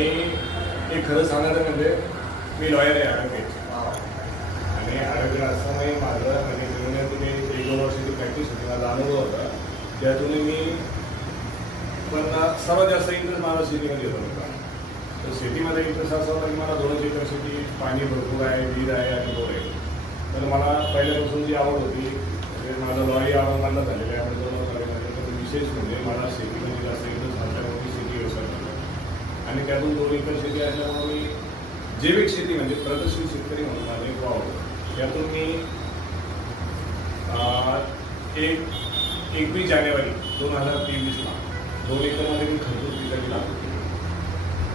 आणि एक खरं सांगायचं म्हणजे मी लॉयर आहे ॲडव्होकेट आणि ॲडव्होकेट असतानाही माझं म्हणजे जीवनात मी 1-2 वर्षाची प्रॅक्टिस होती, माझा अनुभव होता. त्यातून मी पण सर्वात जास्त इंटरेस्ट माझा शेतीमध्ये येत होता. तर शेतीमध्ये इंटरेस्ट असा होता की मला 2 एकर शेती, पाणी भरपूर आहे, विहीर आहे आणि बोर आहे. तर मला पहिल्यापासून जी आवड होती म्हणजे माझं लॉही औरंगाबादला झालेलं आहे आणि तर विशेष म्हणजे मला शेतीमध्ये जास्त इंटरेस्ट असल्यामुळे मी शेती व्यवसाय करतो आणि त्यातून 2 एकर शेती असल्यामुळे मी जैविक शेती म्हणजे प्रगतशील शेतकरी म्हणून माझं एक वाव होतं. त्यातून मी 21 जानेवारी 2023ला 2 एकरमध्ये मी खरबूज पिकाची लागवड केली.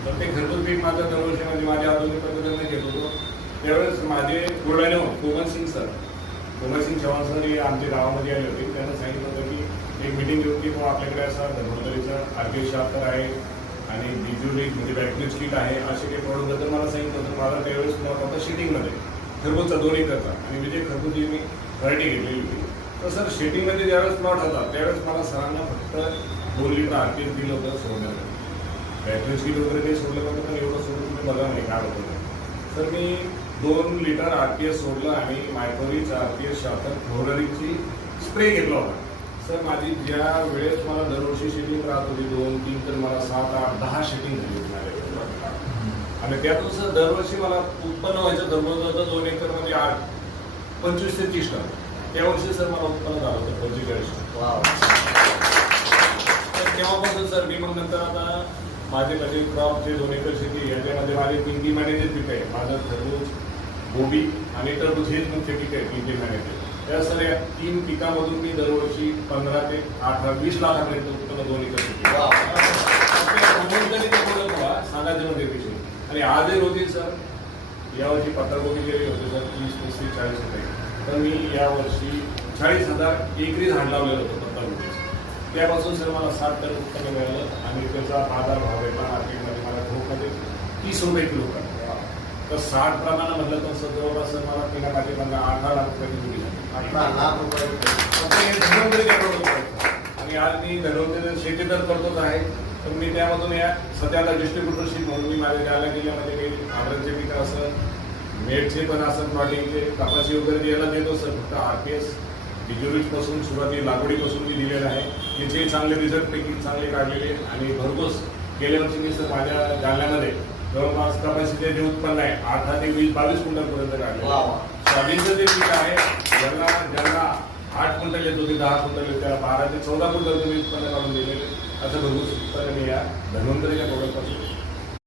तर ते खरबूज पीक माझं दरवर्षी म्हणजे माझ्या आधुनिक पद्धतीने घेत होतो. त्यावेळेस माझे बुलढाणे कोमल सिंग चव्हाण सर हे आमच्या गावामध्ये आले होते. त्यांना सांगितलं होतं की एक मिटिंग घेऊन की तो आपल्याकडे असा धर्मोदरीचा RPS आहे आणि बिजुली म्हणजे बॅटरीज किट आहे असे काही प्रॉडक्टबद्दल मला सांगितलं होतं. मला त्यावेळेस प्लॉट होता शेटिंगमध्ये खरबूजचा 2 एकरचा आणि मी जे खरबूज मी व्हरायटी घेतलेली होती. तर सर शेटिंगमध्ये ज्यावेळेस प्लॉट होता त्यावेळेस मला सरांना फक्त 2 लिटर RPS दिलं होतं सोडण्यासाठी. बॅटरी किट वगैरे काही सोडलं नव्हतं पण एवढं सोडून तुम्ही बघा नाही काय होतं. तर मी 2 लिटर RPS सोडलं आणि मायक्रोरीच RPS 76 फ्लोररीची स्प्रे घेतला होता. सर माझी ज्या वेळेस मला दरवर्षी शेटिंग राहत होती 2-3 तर मला 7, 8, 10 शेटिंग झाली होती माझ्या आणि त्यातून सर दरवर्षी मला उत्पन्न व्हायचं धर्मोदर होतं 2 एकरमध्ये 25 ते 30 टन. त्यावर्षी सर मला उत्पन्न झालं होतं 45 तर तेव्हापासून सर मी मग नंतर आता माझे म्हणजे क्रॉपचे 2 एकर शेती याच्यामध्ये माझे 3 महिन्याचे पीक आहे. माझं खरबूज, गोबी आणि टरबूज हेच मुख्य पीक आहे 3 महिन्याचे. या सर या 3 पिकामधून मी दरवर्षी 15 ते 18-20 लाखापर्यंत उत्पन्न 2 एकर शेती सांगायचं म्हणजे विषय. आणि आजही रोजी सर यावर्षी पत्तागोबी गेले होते सर 30, 35, 40 रुपये. तर मी यावर्षी 40,000 एकरी झाड लावलेलं होतं पत्तागोबीचं. त्यापासून सर मला 60 टन उत्पन्न मिळालं आणि त्याचा बाजार भाव भेटला मार्केटमध्ये मला ठोकमध्ये 30 रुपये किलो पडला. तर 60 प्रमाणे म्हटलं तर सर जवळपास सर मला पिकासाठी 18 लाख रुपयाची जुडी झाली. 18 लाख रुपये आणि आज मी धन्वंतरी शेती तर करतोच आहे. तर मी त्यामधून या सध्याला डिस्ट्रीब्युटरशिप म्हणून मी माझ्या जालना जिल्ह्यामध्ये काही आंध्रचे पिकं असं मेडचे पण असं प्लॉटिंगचे कपाशी वगैरे द्यायला देतो सर. फक्त RPS बिजुरीपासून सुरुवाती लागवडीपासून मी दिलेलं आहे. त्याचे चांगले रिझल्ट पैकी चांगले काढलेले आणि भरघोस गेल्या वर्षी मी सर माझ्या जालन्यामध्ये जवळपास कपाशीचे जे उत्पन्न आहे 18 ते 20-22 क्विंटलपर्यंत काढले. सोयाबीनचं जे पीक आहे ज्यांना 8 क्विंटल येत होते 10 क्विंटल येत त्याला 12 ते 14 क्विंटल तुम्ही उत्पन्न काढून दिलेले. असं भरघोस उत्पन्न मी या धन्वंतरीच्या प्रोडक्टपासून